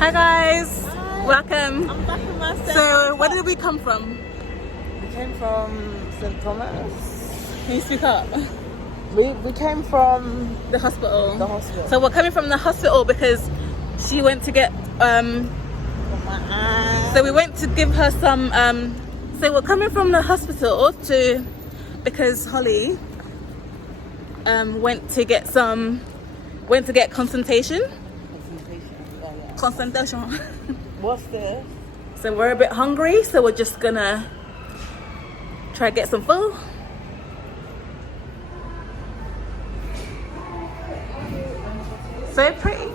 Hi guys, Hi. welcome. I'm back in my So, where did we come from? We came from St. Thomas. Can you speak up? We came from The hospital. the hospital. So we're coming from the hospital because she went to get so we went to give her some so we're coming from the hospital because Holly went to get consultation. Consultation. What's this? So we're a bit hungry, so we're just gonna try to get some food. So pretty.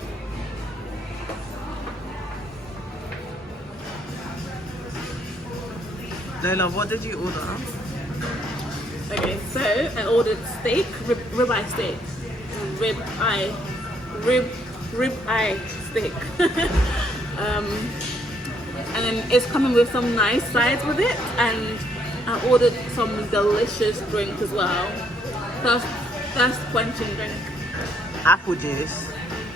Lola, what did you order? Okay, so I ordered steak, ribeye steak, ribeye steak. And then it's coming with some nice sides with it, and I ordered some delicious drink as well. Thirst quenching drink. Apple juice.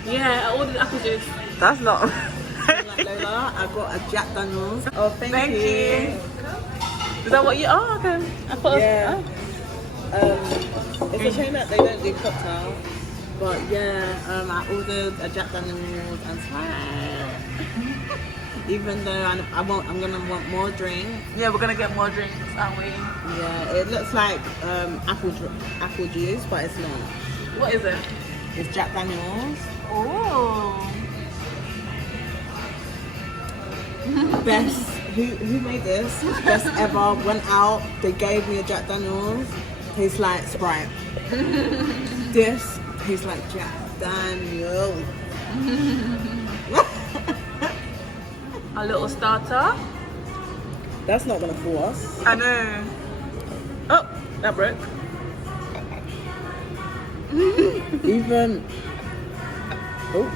Yeah, I ordered apple juice. That's not. Lola, I got a Jack Daniels. Oh, thank you. Is that what you? Oh, okay. I thought. Yeah. It's a shame that they don't do cocktail. But yeah, I ordered a Jack Daniels and Sprite. Even though I'm gonna want more drink. Yeah, we're gonna get more drinks, aren't we? Yeah, it looks like apple juice, but it's not. What is it? It's Jack Daniels. Oh. Best. Who made this? Best ever. Went out. They gave me a Jack Daniels. Tastes like Sprite. This tastes like Jack Daniels. A little starter. That's not gonna fool us. I know. Oh, that broke. Even. Oh.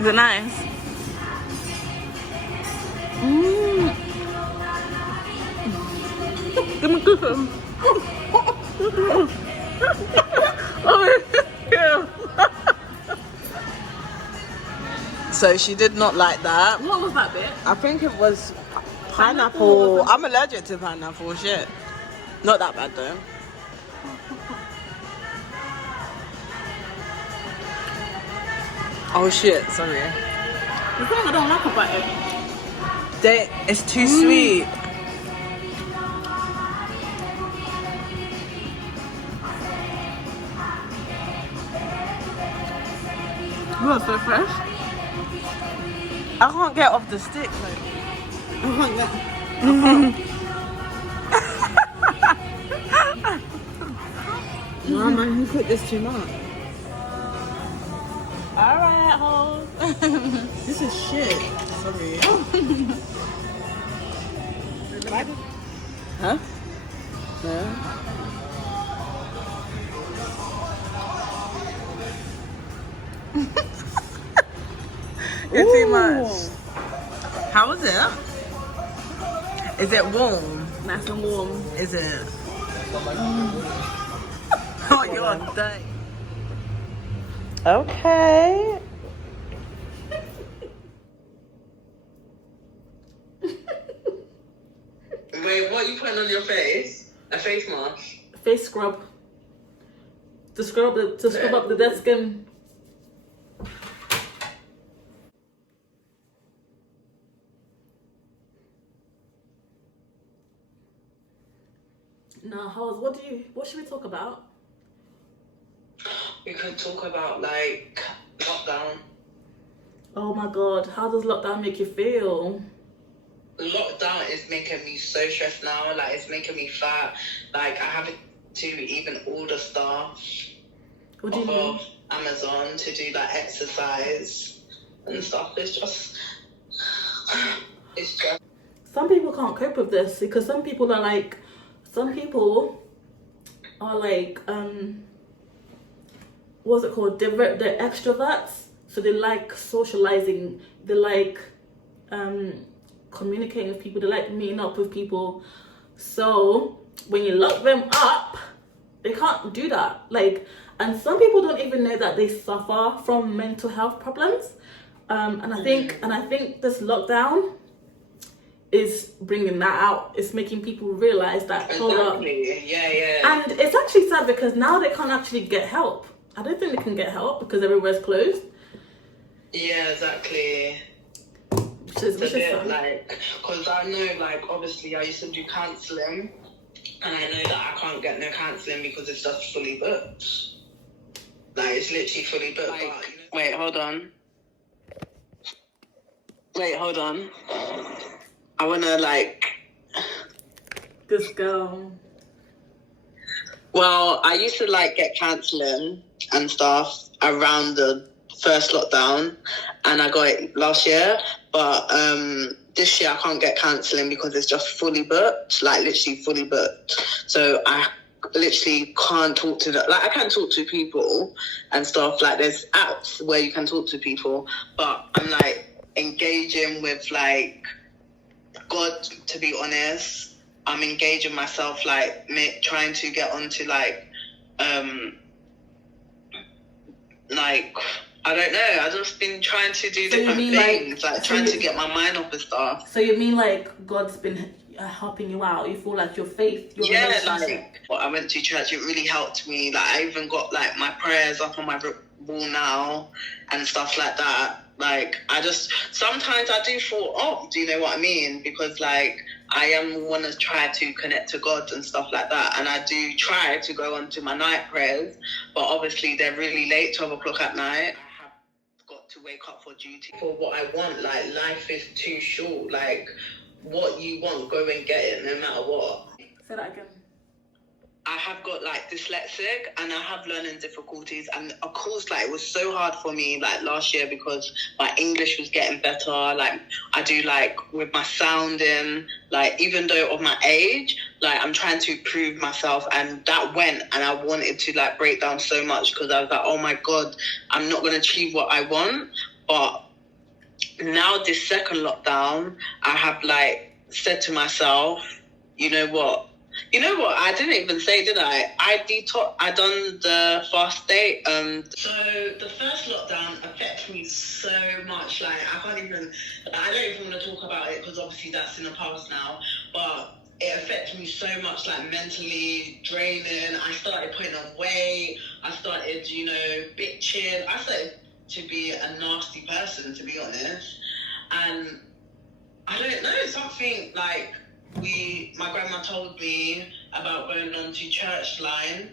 Is it nice? Give me some. Oh, yeah. So she did not like that. What was that bit? I think it was pineapple. I'm allergic to pineapple. Shit. Not that bad though. Oh shit, sorry. The thing I don't like about it. It's too sweet. Oh, it's so fresh. I can't get off the stick. Like. I can't get. No man, you put this too much. Alright, hoes. This is shit. Sorry. Huh? No. You're too much. How is it? Is it warm? Nice and warm. Is it? Oh, you're dirty. Okay. Wait, what are you putting on your face? A face mask? Face scrub. To scrub up the dead skin. Now, what should we talk about? We could talk about like lockdown. Oh my god, how does lockdown make you feel? Lockdown is making me so stressed now. Like it's making me fat. Like I have to even order stuff What do you mean? off of Amazon to do like exercise and stuff. It's just Some people can't cope with this because some people are like what's it called? They're extroverts, so they like socializing. They like communicating with people. They like meeting up with people. So when you lock them up, They can't do that. Like, and some people don't even know that they suffer from mental health problems. And I think this lockdown is bringing that out. It's making people realize that. Exactly. Yeah. And it's actually sad because now they can't actually get help. I don't think they can get help because everywhere's closed. Yeah, exactly. Which is bit like, because I know, like, obviously I used to do counselling, and I know that I can't get no counselling because it's just fully booked. Like, it's literally fully booked. Like, wait, hold on. I wanna, like... This girl. Well, I used to, like, get counselling and stuff around the first lockdown, and I got it last year, but this year I can't get counselling because it's just fully booked, like literally fully booked. So I literally can't talk to them. Like, I can talk to people and stuff, like there's apps where you can talk to people, but I'm like engaging with like God, to be honest. I'm engaging myself, like trying to get onto like I don't know. I've just been trying to do different things, like trying to get my mind off of stuff. So you mean like God's been helping you out? You feel like your faith, your relationship. Like I went to church. It really helped me. Like I even got like my prayers up on my wall now and stuff like that. Like I just sometimes I do fall off. Do you know what I mean? Because like I want to try to connect to God and stuff like that, and I do try to go on to my night prayers, but obviously they're really late, 12 o'clock at night. To wake up for duty for what I want. Like life is too short. Like what you want, go and get it no matter what. Say that again. I have got like dyslexic and I have learning difficulties, and of course like it was so hard for me like last year because my English was getting better. Like I do like with my sounding, like even though of my age, like I'm trying to prove myself, and that went, and I wanted to like break down so much because I was like, oh my God, I'm not going to achieve what I want. But now this second lockdown, I have like said to myself, you know what, I didn't even say, did I? I done the fast day. So the first lockdown affected me so much. Like I don't even want to talk about it because obviously that's in the past now. But it affected me so much, like mentally draining. I started putting on weight. I started, bitching. I started to be a nasty person, to be honest. And I don't know, something like. My grandma told me about going on to church line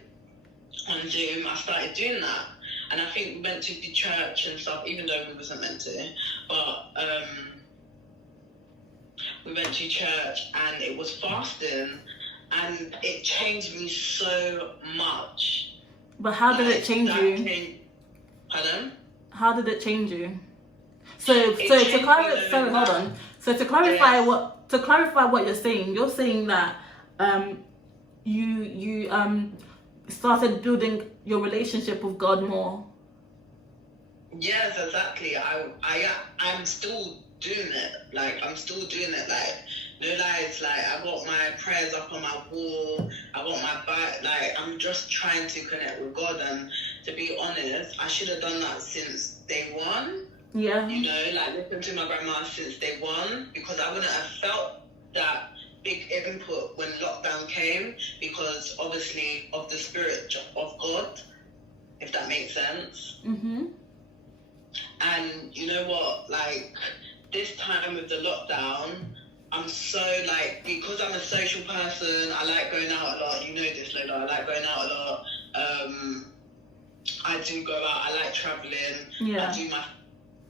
on Zoom. I started doing that, and I think we went to the church and stuff, even though we wasn't meant to. But we went to church, and it was fasting, and it changed me so much. But how did it change you? Pardon? How did it change you? So to clarify what you're saying that you started building your relationship with God more. Yes, exactly. I'm still doing it. Like I'm still doing it. Like no lies. Like I got my prayers up on my wall. I got my back. Like I'm just trying to connect with God. And to be honest, I should have done that since day one. Yeah. Like listen to my grandma since day one, because I wouldn't have felt that big input when lockdown came, because obviously of the spirit of God, if that makes sense. Mm-hmm. And you know what, like this time with the lockdown, I'm so like, because I'm a social person, I like going out a lot. You know this, Lola. I like going out a lot. I do go out. I like traveling. Yeah. I do my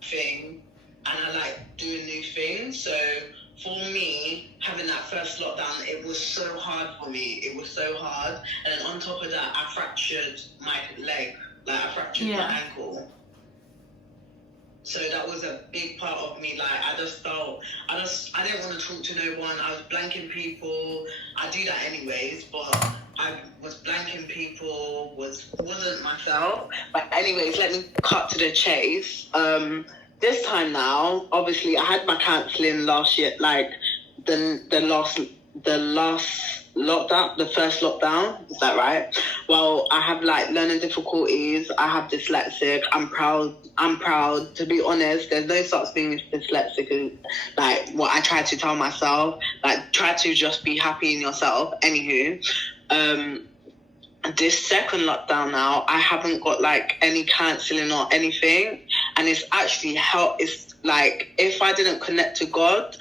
thing, and I like doing new things. So for me, having that first lockdown, it was so hard for me. It was so hard. And then on top of that, I fractured my leg. Like I fractured my ankle. So that was a big part of me. Like I just felt, I didn't want to talk to no one. I was blanking people. I do that anyways, but I was blanking people, wasn't myself. But anyways, let me cut to the chase. This time now, obviously I had my counselling last year, like the last lockdown, the first lockdown, is that right? Well, I have like learning difficulties. I have dyslexic. I'm proud. To be honest, there's no such thing as dyslexic. Like what I try to tell myself, like try to just be happy in yourself. Anywho, this second lockdown now, I haven't got like any cancelling or anything, and it's actually It's like if I didn't connect to God,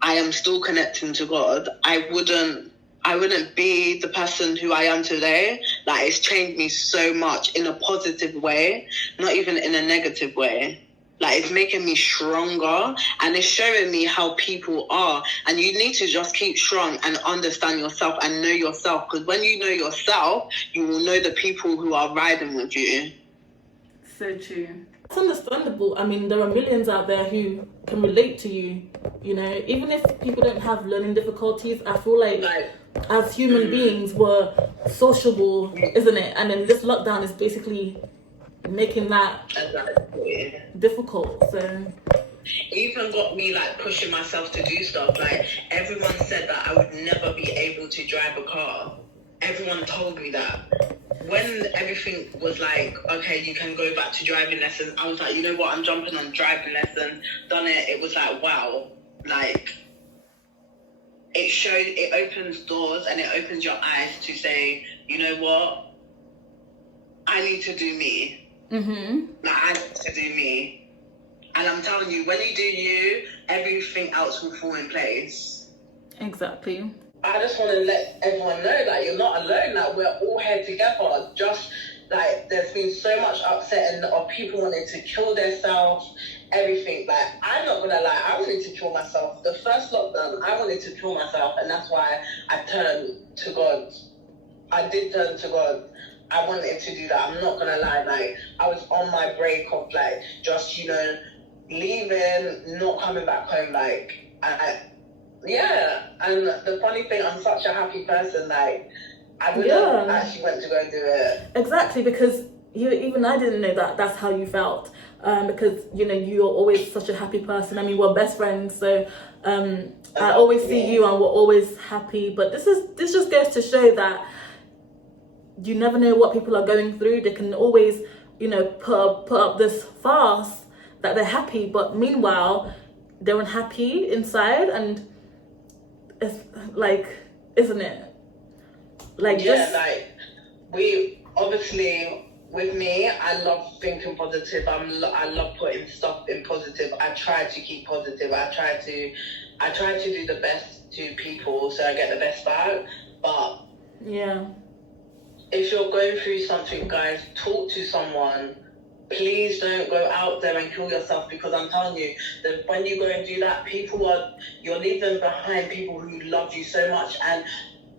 I am still connecting to God. I wouldn't be the person who I am today. Like it's changed me so much in a positive way, not even in a negative way. Like it's making me stronger, and it's showing me how people are. And you need to just keep strong and understand yourself and know yourself. Because when you know yourself, you will know the people who are riding with you. So true. It's understandable. I mean, there are millions out there who can relate to you. You know, even if people don't have learning difficulties, I feel like as human beings, we're sociable, isn't it? And then this lockdown is basically making that difficult. So it even got me like pushing myself to do stuff. Like everyone said that I would never be able to drive a car. Everyone told me that. When everything was like, okay, you can go back to driving lessons, I was like, you know what, I'm jumping on driving lessons, done it. It was like, wow, like it opens doors and it opens your eyes to say, you know what, I need to do me. Like I need to do me. And I'm telling you, when you do you, everything else will fall in place. Exactly. I just want to let everyone know that you're not alone, that we're all here together. Just like there's been so much upsetting of people wanting to kill themselves, everything. Like I'm not gonna lie, I wanted to kill myself. The first lockdown, I wanted to kill myself, and that's why I turned to God. I did turn to God. I wanted to do that. I'm not gonna lie, like I was on my break of like just, you know, leaving, not coming back home, like yeah. And the funny thing, I'm such a happy person, like I wouldn't actually went to go and do it. Exactly, because I didn't know that that's how you felt, because you know you're always such a happy person. I mean, we're best friends, so I always see you and we're always happy. But this just goes to show that you never know what people are going through. They can always, you know, put up this farce that they're happy, but meanwhile they're unhappy inside. And it's like, isn't it? Like like we obviously, with me, I love thinking positive. I love putting stuff in positive. I try to keep positive. I try to do the best to people so I get the best back. But yeah, if you're going through something, guys, talk to someone. Please don't go out there and kill yourself, because I'm telling you that when you go and do that, you're leaving behind people who love you so much. And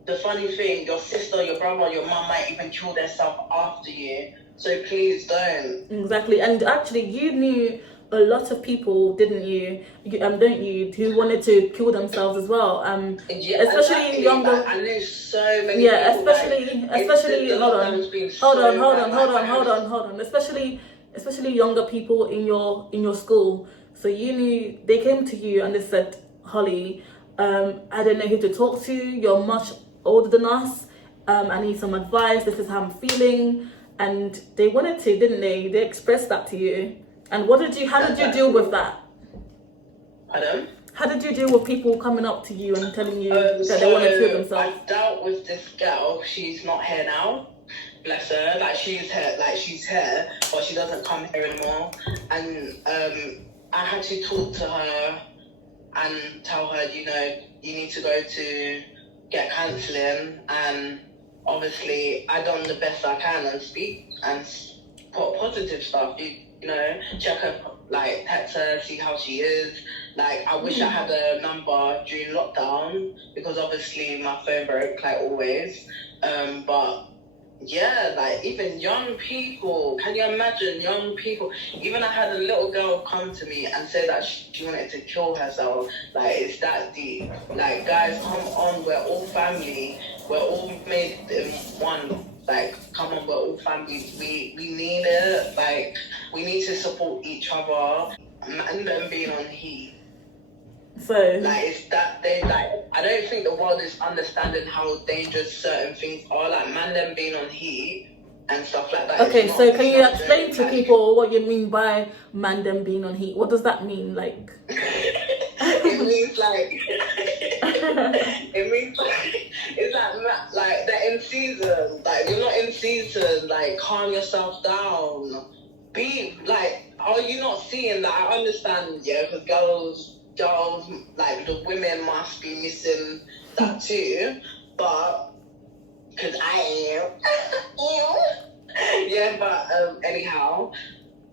the funny thing, your sister, your brother, your mum might even kill themselves after you. So please don't. Exactly. And actually, you knew a lot of people, didn't you? Don't you? Who wanted to kill themselves as well. Especially younger. Like, I knew so many. Yeah, people, especially. Hold on. Especially younger people in your school. So you knew, they came to you and they said, Holly, I don't know who to talk to. You're much older than us. I need some advice. This is how I'm feeling. And they wanted to, didn't they? They expressed that to you. And how did you deal with that? Pardon? How did you deal with people coming up to you and telling you that they want to kill themselves? I dealt with this girl. She's not here now. Bless her. Like she's here, but she doesn't come here anymore. And I had to talk to her and tell her, you know, you need to go to get counselling. And obviously, I done the best I can and speak and put positive stuff. You know, check her, like text her, see how she is. Like I wish I had a number during lockdown, because obviously my phone broke like always. But yeah, like even young people, can you imagine young people? Even I had a little girl come to me and say that she wanted to kill herself. Like it's that deep. Like guys, come on, we're all family. We're all made in one. Like, come on, we're all family. We need it. Like, we need to support each other. And then being on heat. So Like, it's that they like. I don't think the world is understanding how dangerous certain things are. Like, man, them being on heat and stuff like that. okay, It's so not, can it's you not explain joke. to Like, people what you mean by man them being on heat? What does that mean? Like, it means like it means like it's like they're in season. Like, you're not in season. Like, calm yourself down. Be like, are you not seeing that? I understand, yeah, because girls, like the women must be missing that too. But because I am, yeah. But anyhow,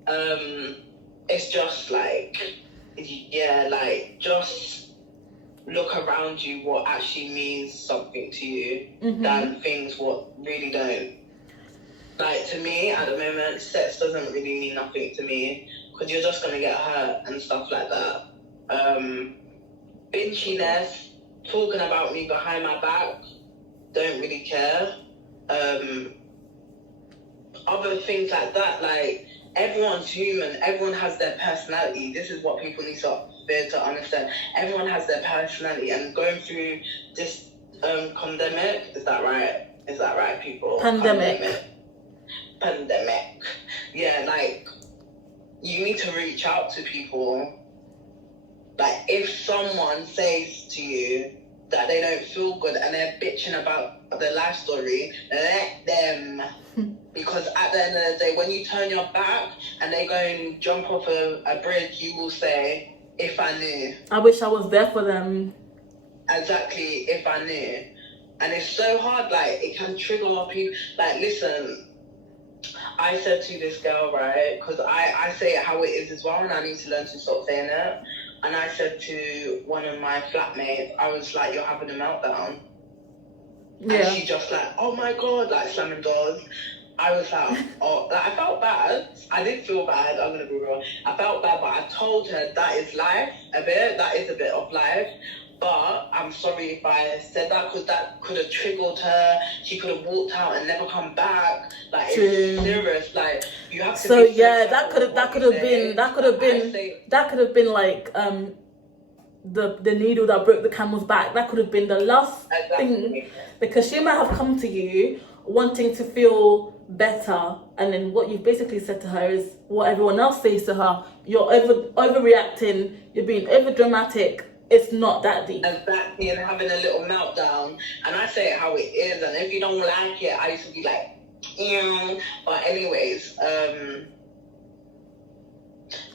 it's just like, yeah, like just look around you what actually means something to you than things what really don't. Like, to me, at the moment, sex doesn't really mean nothing to me because you're just going to get hurt and stuff like that. Binchiness, talking about me behind my back, don't really care. Other things like that, like, everyone's human, everyone has their personality. This is what people need to be able to understand. Everyone has their personality, and going through this pandemic, is that right, people? Pandemic. Yeah, like, you need to reach out to people. Like, if someone says to you that they don't feel good and they're bitching about their life story, let them. Because at the end of the day, when you turn your back and they go and jump off a bridge, you will say, if I knew. I wish I was there for them. Exactly, if I knew. And it's so hard, like, it can trigger a lot of people. Like, listen, I said to this girl, right, because I say it how it is as well, and I need to learn to stop saying it. And I said to one of my flatmates, I was like, you're having a meltdown. Yeah. And she just like, oh my God, like slamming doors. I was like, oh, like, I felt bad. I did feel bad, I'm going to be real. I felt bad, but I told her that is life a bit. That is a bit of life. But I'm sorry if I said that, because that could have triggered her. She could have walked out and never come back. Like, it's serious. Like, you have to. So yeah, that could have been like the needle that broke the camel's back. That could have been the last thing, because she might have come to you wanting to feel better, and then what you've basically said to her is what everyone else says to her. You're overreacting. You're being over dramatic. It's not that deep. Exactly, and having a little meltdown. And I say it how it is, and if you don't like it, I used to be like, But anyways,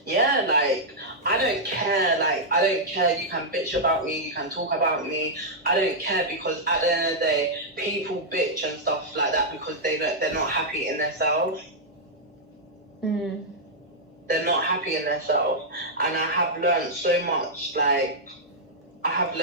yeah, like, I don't care. Like, I don't care. You can bitch about me. You can talk about me. I don't care, because at the end of the day, people bitch and stuff like that because they're not happy in themselves. They're not happy in themselves. And I have learned so much. Like, like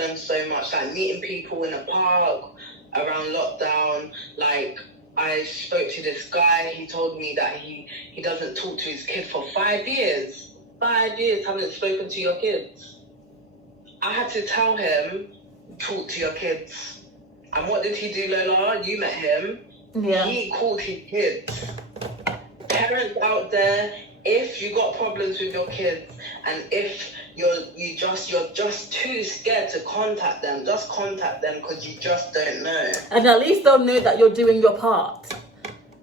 meeting people in a park around lockdown. Like, I spoke to this guy. He told me that he doesn't talk to his kid for 5 years. 5 years haven't spoken to your kids. I had to tell him, talk to your kids. And what did he do, Lola? You met him. Yeah. He called his kids. Parents out there, if you got problems with your kids, and if you're just too scared to contact them, just contact them, because you just don't know. And at least they'll know that you're doing your part.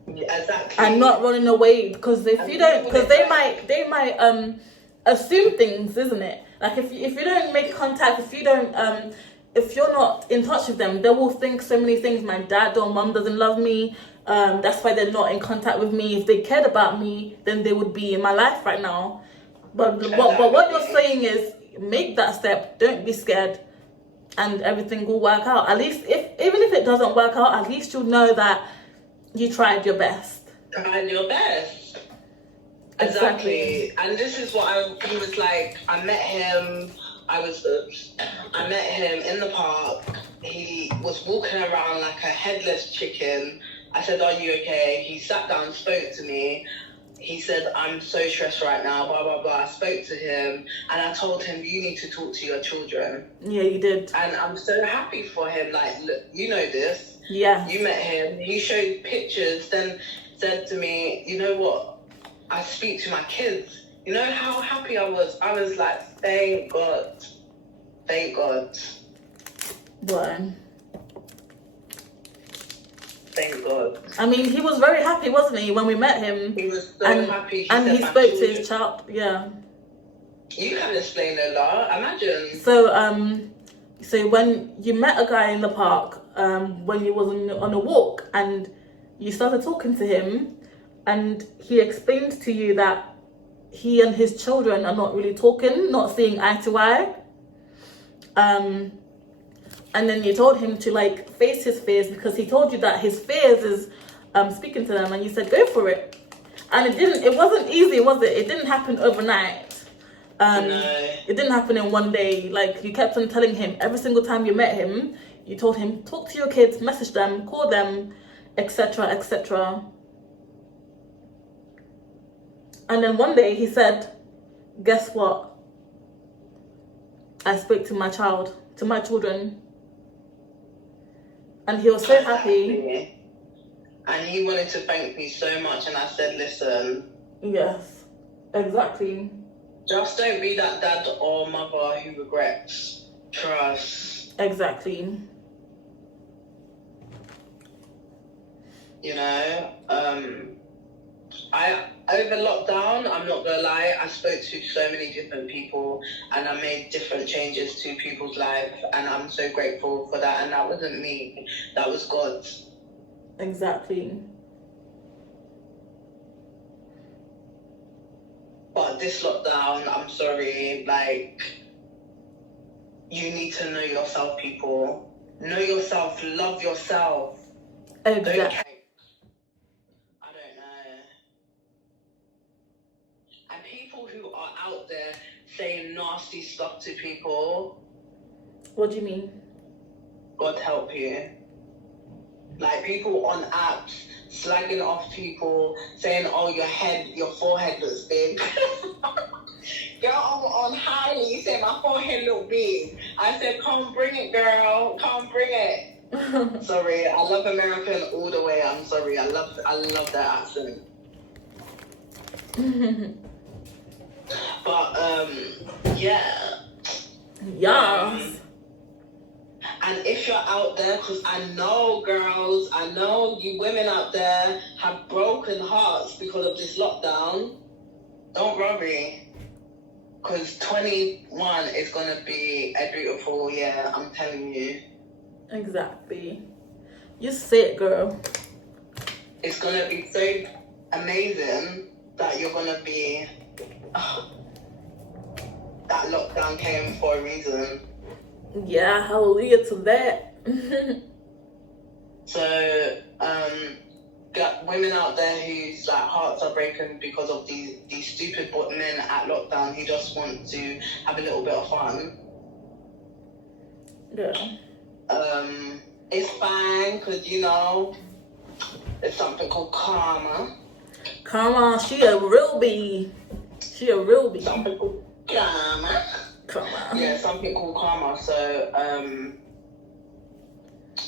Yeah, exactly. And not running away, because if you don't, because they might assume things, isn't it? Like, if you don't make contact, if you're not in touch with them, they will think so many things. My dad or mum doesn't love me. That's why they're not in contact with me. If they cared about me, then they would be in my life right now. But what you're saying is, make that step. Don't be scared, and everything will work out. At least, even if it doesn't work out, at least you'll know that you tried your best. Tried your best. Exactly. And this is what he was like. I met him in the park. He was walking around like a headless chicken. I said, are you okay? He sat down, spoke to me. He said, I'm so stressed right now, blah, blah, blah. I spoke to him, and I told him, you need to talk to your children. Yeah, you did. And I'm so happy for him. Like, look, you know this. Yeah. You met him. He showed pictures, then said to me, you know what? I speak to my kids. You know how happy I was? I was like, thank God. Thank God. But Thank God. I mean, he was very happy, wasn't he, when we met him? He was so And happy. and said, he "My spoke to children." his child. Yeah. You can explain a lot. Imagine. So when you met a guy in the park, when you was on a walk, and you started talking to him, and he explained to you that he and his children are not really talking, not seeing eye to eye. And then you told him to like face his fears, because he told you that his fears is speaking to them, and you said go for it. And it wasn't easy, was it? It didn't happen overnight. No. It didn't happen in one day. Like, you kept on telling him every single time you met him, you told him, talk to your kids, message them, call them, etc., etc. And then one day he said, guess what? I spoke to my children. And he was so happy. Exactly. And he wanted to thank me so much, and I said, listen. Yes, exactly. Just don't be that dad or mother who regrets. Trust. Exactly. You know, I over lockdown, I'm not gonna lie, I spoke to so many different people, and I made different changes to people's life, and I'm so grateful for that. And that wasn't me, that was God. Exactly. But this lockdown, I'm sorry, like, you need to know yourself, people. Know yourself, love yourself. Exactly. Don't I don't know. And people who are out there saying nasty stuff to people, What do you mean? God help you. Like, people on apps slagging off people, saying, oh, your forehead looks big. Girl, on Highly, you said my forehead look big. I said, come bring it, girl. Come bring it. Sorry, I love American all the way. I'm sorry. I love that accent. But, yeah. Yes. And if you're out there, because I know, girls, I know you women out there have broken hearts because of this lockdown, don't worry. Because 21 is going to be a beautiful year, I'm telling you. Exactly. You say it, girl. It's going to be so amazing that you're going to be... that lockdown came for a reason. Yeah, hallelujah to that. So, got women out there whose like hearts are breaking because of these stupid men at lockdown who just want to have a little bit of fun. Yeah. It's fine, because you know there's something called karma. Karma, she a real bee. She a real bee. Something called karma. Karma. Yeah, something called karma. So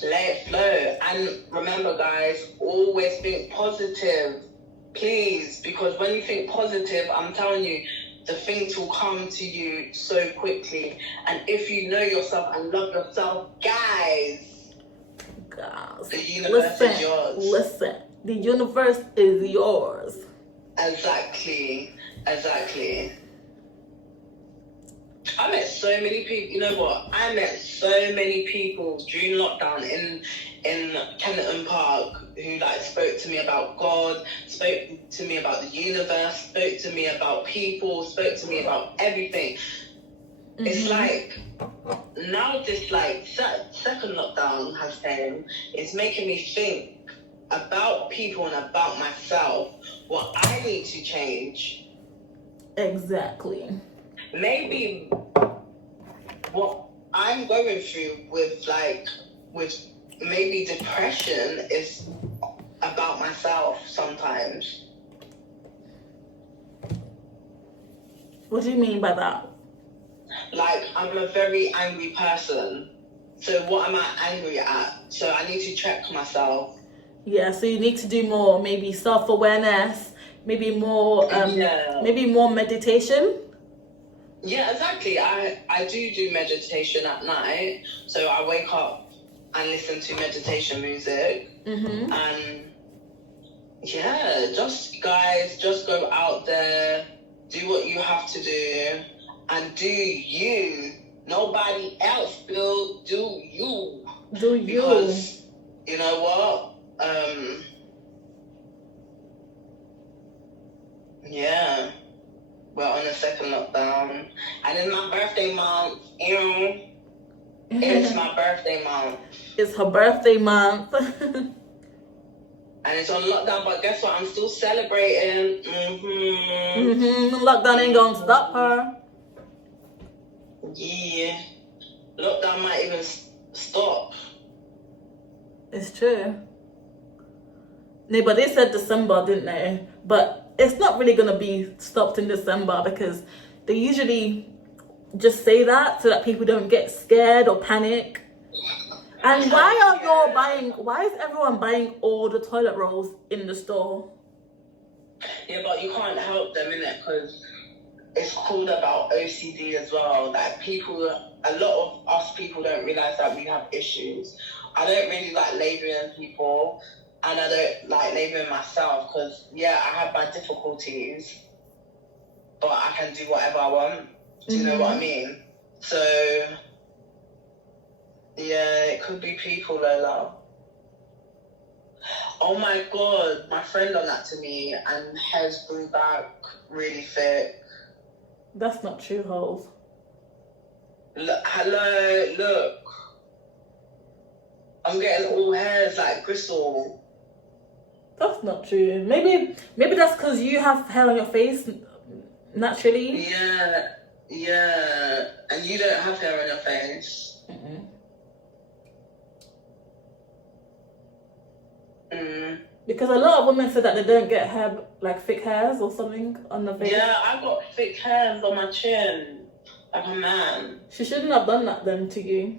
let it flow. And remember, guys, always think positive, please, because when you think positive, I'm telling you, the things will come to you so quickly. And if you know yourself and love yourself, guys, the universe is yours. Listen, the universe is yours. Exactly. I met so many people. You know what? I met so many people during lockdown in Kennington Park who like spoke to me about God, spoke to me about the universe, spoke to me about people, spoke to me about everything. Mm-hmm. It's like now this like second lockdown has came. It's making me think about people and about myself. What I need to change. Exactly. Maybe what I'm going through with maybe depression is about myself sometimes. What do you mean by that? Like, I'm a very angry person. So what am I angry at? So I need to check myself. Yeah, so you need to do more, maybe self-awareness, maybe more meditation. Yeah, exactly. I do meditation at night. So I wake up and listen to meditation music. And yeah, just guys, just go out there, do what you have to do, and do you. Nobody else will do you. Do you? Because you know what? Yeah, we're on a second lockdown, and in my birthday month, it's my birthday month. It's her birthday month. And it's on lockdown, but guess what? I'm still celebrating. Lockdown ain't gonna stop her. Yeah. Lockdown might even stop. It's true. No, but they said December, didn't they? But it's not really gonna be stopped in December because they usually just say that so that people don't get scared or panic. And why is everyone buying all the toilet rolls in the store? Yeah, but you can't help them, innit? Because it's called about OCD as well. Like a lot of us people don't realize that we have issues. I don't really like labeling people, and I don't like labeling myself because, yeah, I have my difficulties, but I can do whatever I want. Do you know what I mean? So, yeah, it could be people, Lola. Oh my God, my friend done that to me, and hairs grew back really thick. That's not true, Holes. Hello, look. I'm getting all hairs like Gristle. That's not true. Maybe that's because you have hair on your face naturally. Yeah. And you don't have hair on your face. Because a lot of women said that they don't get hair, like thick hairs or something on the face. Yeah, I got thick hairs on my chin, like a man. She shouldn't have done that then to you.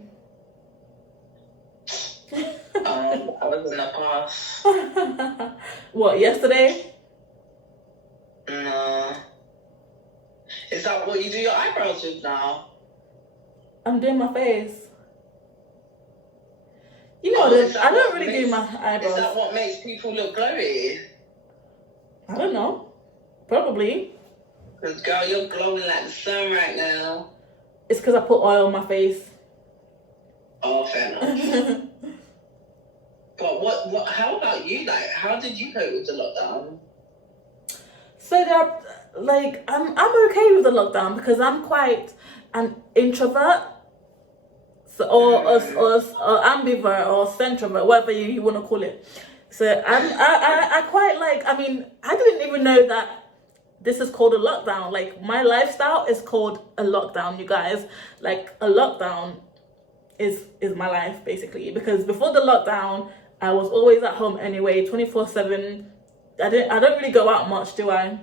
I was in the past. What, yesterday? No. Is that what you do your eyebrows with now? I'm doing my face. You know, I don't really do my eyebrows. Is that what makes people look glowy? I don't know. Probably. Because, girl, you're glowing like the sun right now. It's because I put oil on my face. Oh, fair enough. But how about you? Like, how did you cope with the lockdown? So I'm okay with the lockdown because I'm quite an introvert. So, or ambivert or centrovert, whatever you want to call it. So I quite like, I mean, I didn't even know that this is called a lockdown. Like, my lifestyle is called a lockdown, you guys. Like, a lockdown is my life, basically. Because before the lockdown, I was always at home anyway, 24/7. I don't really go out much, do I?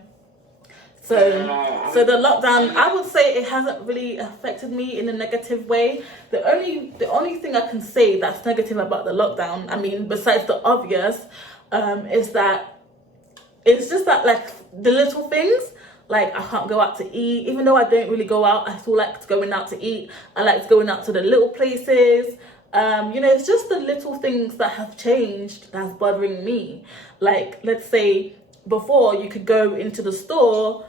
So the lockdown, I would say it hasn't really affected me in a negative way. The only thing I can say that's negative about the lockdown, I mean, besides the obvious, is that it's just that, like, the little things, like, I can't go out to eat. Even though I don't really go out, I still like going out to eat. I like going out to the little places. It's just the little things that have changed that's bothering me. Like, let's say before you could go into the store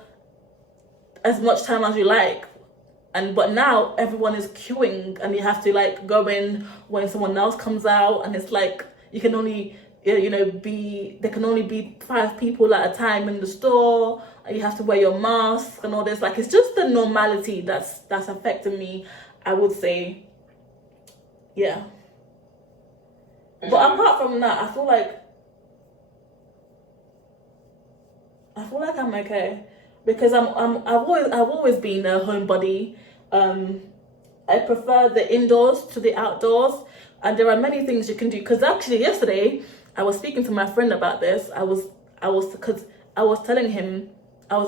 as much time as you like, but now everyone is queuing and you have to, like, go in when someone else comes out, and it's like you can only there can only be 5 people at a time in the store, and you have to wear your mask and all this. Like, it's just the normality that's affecting me, I would say. Yeah. But apart from that, I feel like I'm okay because I've always been a homebody. I prefer the indoors to the outdoors, and there are many things you can do. Because actually yesterday I was speaking to my friend about this. I was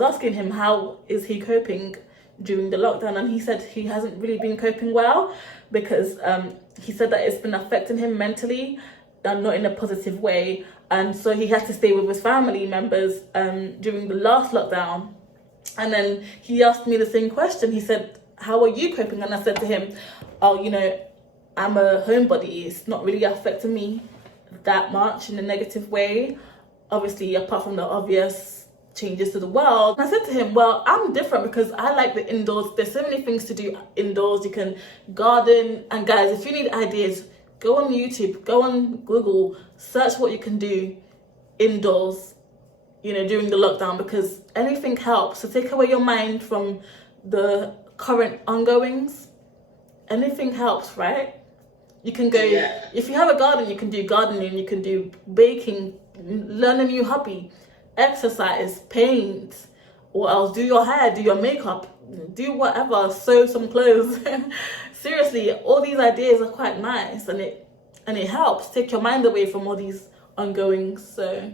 asking him how is he coping during the lockdown, and he said he hasn't really been coping well because he said that it's been affecting him mentally and not in a positive way, and so he had to stay with his family members during the last lockdown. And then he asked me the same question. He said, how are you coping? And I said to him, oh, you know, I'm a homebody. It's not really affecting me that much in a negative way. Obviously, apart from the obvious changes to the world. And I said to him, well, I'm different because I like the indoors. There's so many things to do indoors. You can garden. And guys, if you need ideas, go on YouTube, go on Google, search what you can do indoors, you know, during the lockdown, because anything helps to take away your mind from the current ongoings. Anything helps, right? You can go, if you have a garden, you can do gardening, you can do baking, learn a new hobby, exercise, paint, or else do your hair, do your makeup, do whatever, sew some clothes. Seriously, all these ideas are quite nice, and it helps take your mind away from all these ongoings. So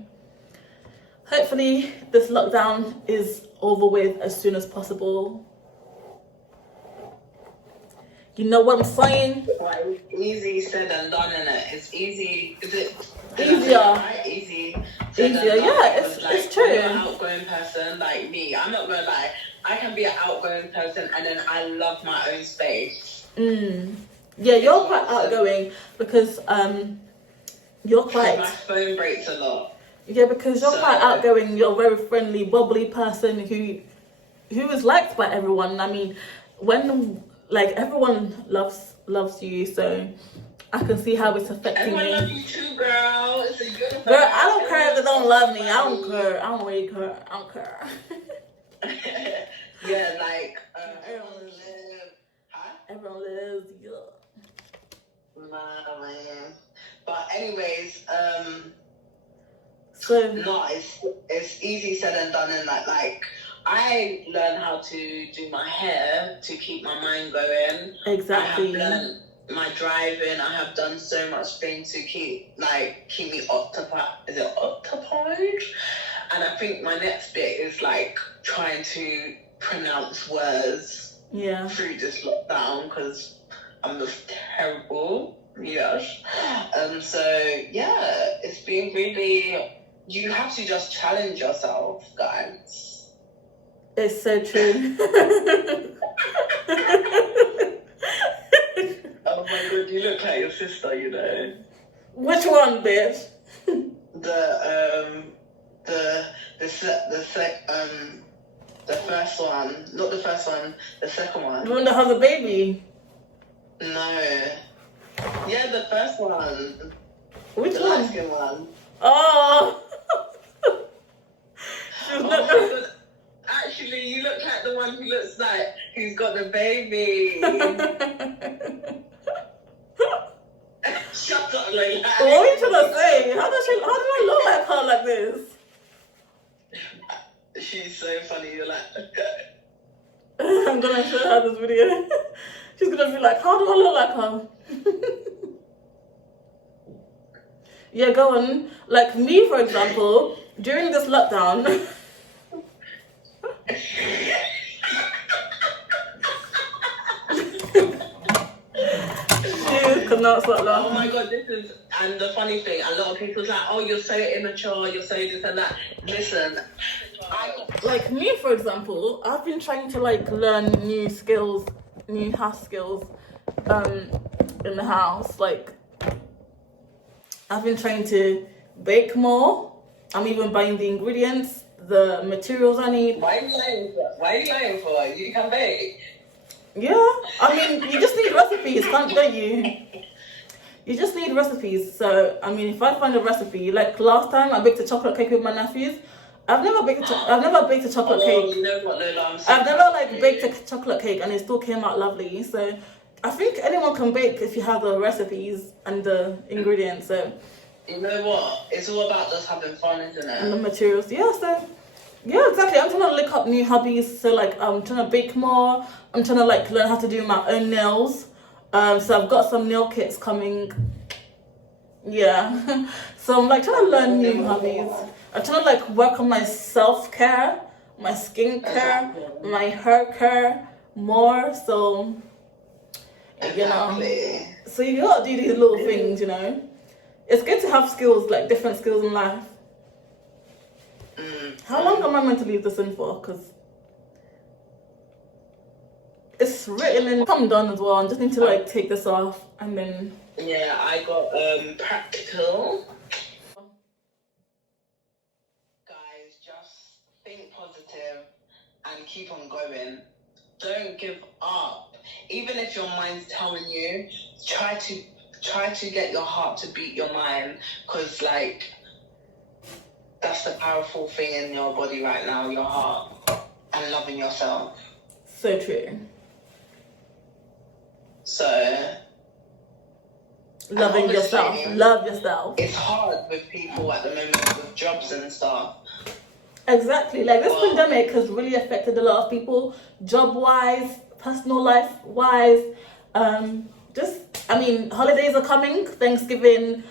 hopefully this lockdown is over with as soon as possible. You know what I'm saying? Like, easy said and done, innit? It's easy. Is it Easier. Right? Easy. Said Easier, and done. yeah, Because, it's true. When you're an outgoing person like me, I'm not gonna lie. I can be an outgoing person and then I love my own space. Yeah, you're quite outgoing because you're quite. My phone breaks a lot. Yeah, because you're quite outgoing. You're a very friendly, bubbly person who is liked by everyone. I mean, when like everyone loves you, so I can see how it's affecting Everyone you. loves you too, girl. It's a universe. Girl, I don't care if they don't love me. I don't care. I don't really care. I don't care. Yeah, like Everyone lives. Huh? Everyone lives. Yeah. Nah, man. But anyways, So no, it's easy said and done, and like I learned how to do my hair to keep my mind going. exactly. I have learned my driving. I have done so much things to keep me occupied. Is it occupied? And I think my next bit is like trying to pronounce words through this lockdown because I'm just terrible. Yes. So yeah, it's been really. You have to just challenge yourself, guys. It's so true. Oh my god, you look like your sister, you know. Which one, bitch? The first one, not the first one, the second one. The one that has a baby. No. Yeah, the first one. Which The one? light-skinned one. Oh. She was Oh not my god. Actually, you look like the one who's got the baby. Shut up, Lola. What are you trying to say? How do I look like her like this? She's so funny. You're like, I'm gonna show her this video. She's gonna be like, how do I look like her? Yeah, go on. Like me, for example, during this lockdown. She could not stop oh laughing. my god, and the funny thing, a lot of people's like, oh, you're so immature, you're so this and that. Listen, Like me, for example, I've been trying to like learn new skills, new house skills, in the house. Like I've been trying to bake more. I'm even buying the ingredients, the materials I need. Why are you lying for? You can bake. Yeah, I mean, you just need recipes, don't you? You just need recipes. So, I mean, if I find a recipe, like last time I baked a chocolate cake with my nephews. I've never baked a chocolate cake. You know what, Lola, I've never like baked a chocolate cake and it still came out lovely. So, I think anyone can bake if you have the recipes and the ingredients. So, you know what? It's all about just having fun, isn't and it? the materials. Yeah, so yeah, exactly. I'm trying to look up new hobbies. So like I'm trying to bake more. I'm trying to like learn how to do my own nails. So I've got some nail kits coming. Yeah. So I'm like trying to learn new hobbies. I'm trying to like work on my self-care, my skincare, my hair care more. So you know. So you gotta do these little things, you know. It's good to have skills, like different skills in life. How long am I meant to leave this in for? Because It's written in. I'm done as well. I just need to like take this off and then. Yeah, I got practical. Guys, just think positive and keep on going. Don't give up. Even if your mind's telling you, try to get your heart to beat your mind, because like that's the powerful thing in your body right now, your heart, and loving yourself. So true. So loving yourself. Love yourself. It's hard with people at the moment with jobs and stuff. Exactly. Like this pandemic has really affected a lot of people, job wise, personal life wise. Holidays are coming, Thanksgiving,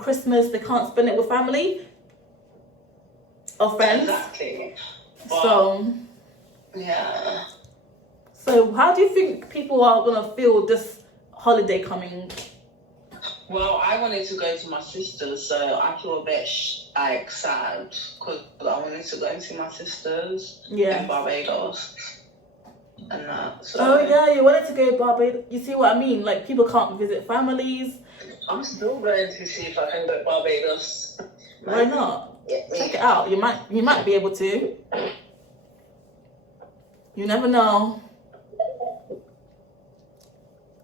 Christmas, they can't spend it with family or friends. Exactly. So yeah. So how do you think people are gonna feel this holiday coming? Well, I wanted to go to my sister's, so I feel a bit sad because I wanted to go and see my sisters in Barbados and that. So. Oh yeah, you wanted to go to Barbados. You see what I mean? Like people can't visit families. I'm still going to see if I can go to Barbados. Why not? Check it out. You might be able to. You never know.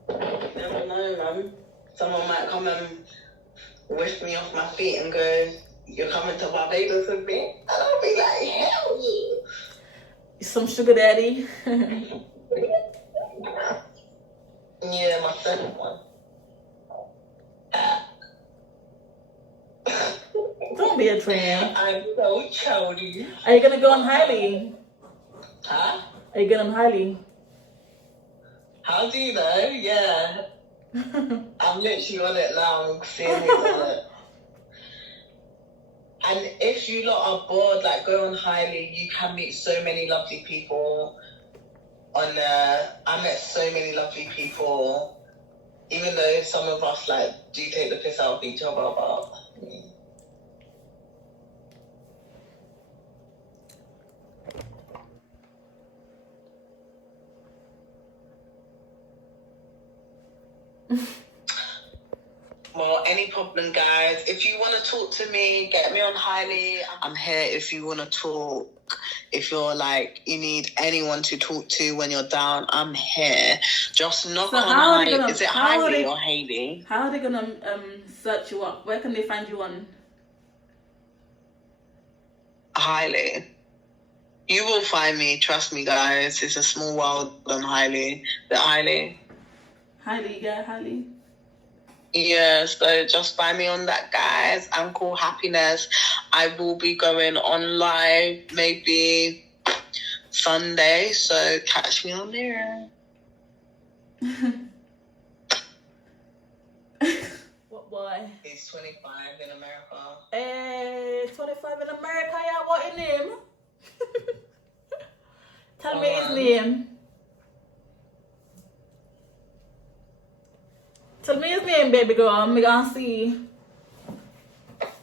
Never know, man. Someone might come and whisk me off my feet and go, "You're coming to Barbados with me?" And I'll be like, "Hell yeah." Some sugar daddy. Yeah, my second one. Don't be a tramp. I'm so chody. Are you gonna go on Hailey? Huh? Are you going on Hailey? How do you know? Yeah. I'm literally on it now. I'm seeing it on it. And if you lot are bored, like go on Hailey, you can meet so many lovely people on there. I met so many lovely people, even though some of us like do take the piss out of each other, but well, any problem, guys. If you want to talk to me, get me on Hailey. I'm here if you want to talk. If you're like, you need anyone to talk to when you're down, I'm here. Just knock on Hailey. Is it Hailey or Hailey? How are they going to search you up? Where can they find you on? Hailey. You will find me. Trust me, guys. It's a small world on Hailey. The Hailey. Hailey, yeah, Hailey. Yeah, so just find me on that, guys. I'm called Happiness. I will be going on live maybe Sunday, so catch me on there. What boy? He's 25 in America. Hey, 25 in America, yeah, what his name? Tell me his name. Tell me his name, baby girl. I'm gonna see.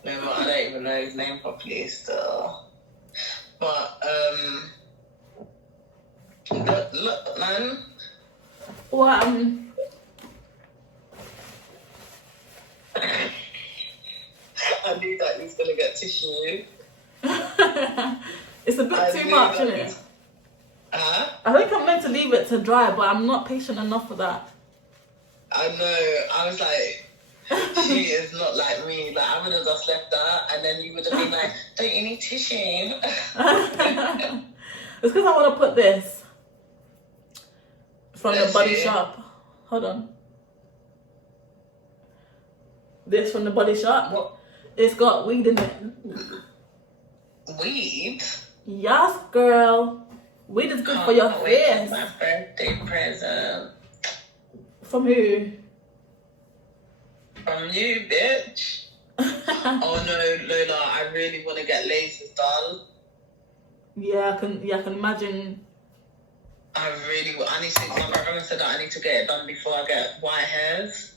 No, I don't even know his name properly still. But, look, man. What, I knew that he was going to get tissue. It's a bit too much, isn't it? Huh? I think I'm meant to leave it to dry, but I'm not patient enough for that. I know. I was like, she is not like me. Like, I would have just left that, and then you would have been like, "Don't you need tissue?" It's because I want to put this from the Body Shop. Hold on. This from the Body Shop. What? It's got weed in it. Weed? Yes, girl. Weed is good for your face. My birthday present. From who? From you, bitch. Oh no, Lola, I really want to get lasers done. Yeah, I can imagine. I need to, my brother said that I need to get it done before I get white hairs.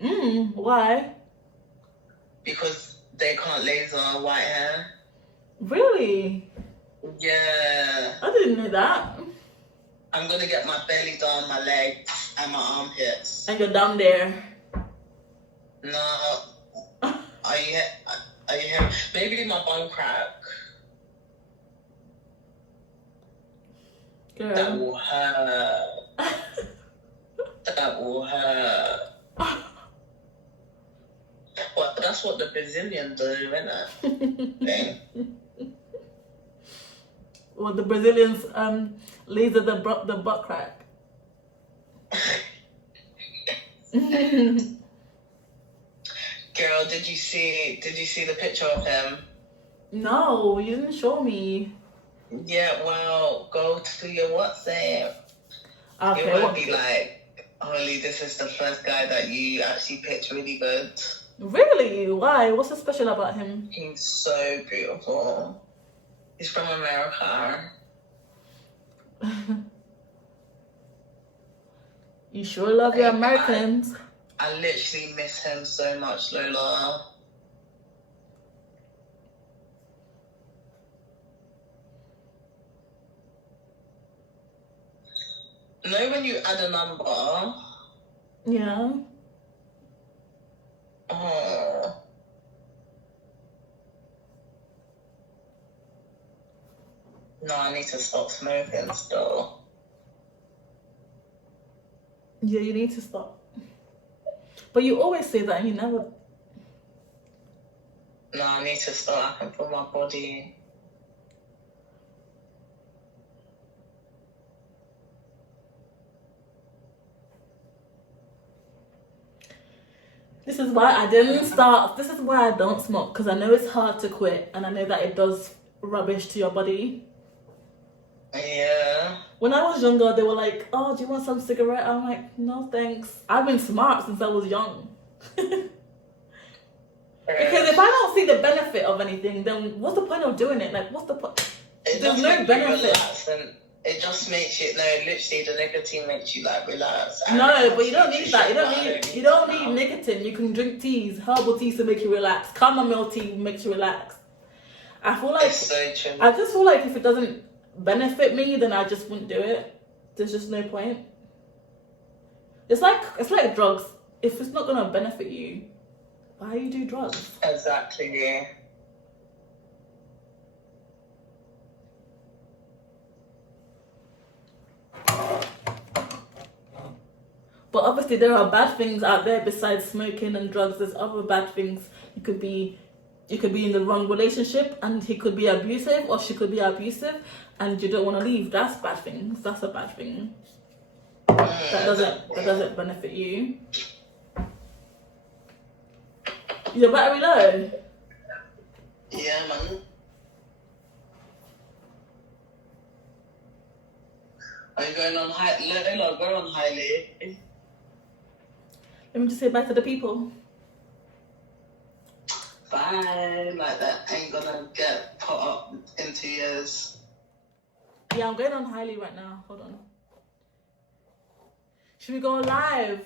Why? Because they can't laser white hair. Really? Yeah. I didn't know that. I'm gonna get my belly done, my legs, and my armpits. And you're down there. No. Are you here? Maybe my bum crack. Girl. That will hurt. That will hurt. Well, that's what the Brazilians do, isn't it? Well, the Brazilians laser the butt crack. Girl, did you see the picture of him? No, you didn't show me. Yeah, well, go to your WhatsApp. Okay. You won't be like, Holly, this is the first guy that you actually picked really good. Really? Why? What's so special about him? He's so beautiful. He's from America. You sure love your Americans. I literally miss him so much, Lola. You know when you add a number? Yeah. Oh. No, I need to stop smoking still. Yeah, you need to stop. But you always say that and you never. No, I need to stop. I can feel my body. This is why I didn't start. This is why I don't smoke, because I know it's hard to quit and I know that it does rubbish to your body. Yeah. When I was younger, they were like, oh, do you want some cigarette? I'm like, no thanks. I've been smart since I was young. Because if I don't see the benefit of anything, then what's the point of doing it? Like, what's the point? It There's does no make you benefit. relax, and it just makes you, no, literally the nicotine makes you like relax. No, but you don't need that. You don't need nicotine. You can drink teas, herbal teas to make you relax. Chamomile tea makes you relax. I feel like It's so true. I just feel like if it doesn't benefit me, then I just wouldn't do it. There's just no point. It's like drugs. If it's not gonna benefit you, why you do drugs? Exactly. But obviously there are bad things out there besides smoking and drugs. There's other bad things. You could be in the wrong relationship and he could be abusive or she could be abusive and you don't want to leave. That's bad things. That's a bad thing. That doesn't benefit you. Is your battery low? Yeah, man. Are you going on high? Lola, go on highly. Let me just say bye to the people. Bye. Like that ain't gonna get put up in 2 years. Yeah, I'm going on highly right now. Hold on. Should we go live?